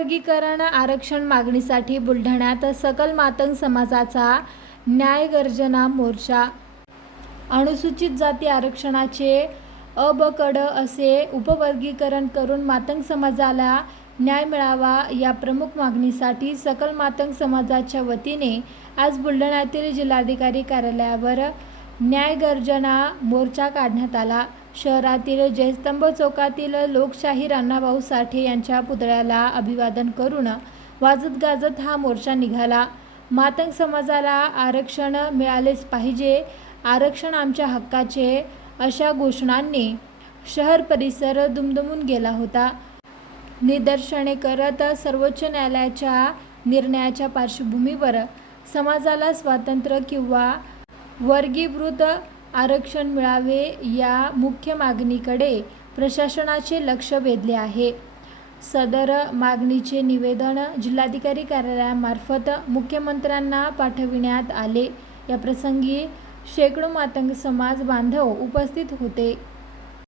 उपवर्गीकरण आरक्षण मागणीसाठी बुलढाण्यात सकल मातंग समाजाचा न्याय गर्जना मोर्चा। अनुसूचित जाती आरक्षणाचे अ, ब, क, ड असे उपवर्गीकरण करून मातंग समाजाला न्याय मिळावा या प्रमुख मागणीसाठी सकल मातंग समाजाच्या वतीने आज बुलढाण्यातील जिल्हाधिकारी कार्यालयावर न्याय गर्जना मोर्चा काढण्यात आला। शहरातील जयस्तंभ चौकातील लोकशाहीर अण्णाभाऊ साठे यांच्या पुतळ्याला अभिवादन करून वाजत गाजत हा मोर्चा निघाला। मातंग समाजाला आरक्षण मिळालेच पाहिजे, आरक्षण आमच्या हक्काचे अशा घोषणांनी शहर परिसर दुमदुमून गेला होता। निदर्शने करत सर्वोच्च न्यायालयाच्या निर्णयाच्या पार्श्वभूमीवर समाजाला स्वातंत्र्य किंवा वर्गीकृत आरक्षण मिळावे या मुख्य मागणीकडे प्रशासनाचे लक्ष वेधले आहे। सदर मागणीचे निवेदन जिल्हाधिकारी कार्यालयामार्फत मुख्यमंत्र्यांना पाठविण्यात आले। या प्रसंगी शेकडो मातंग समाज बांधव उपस्थित होते।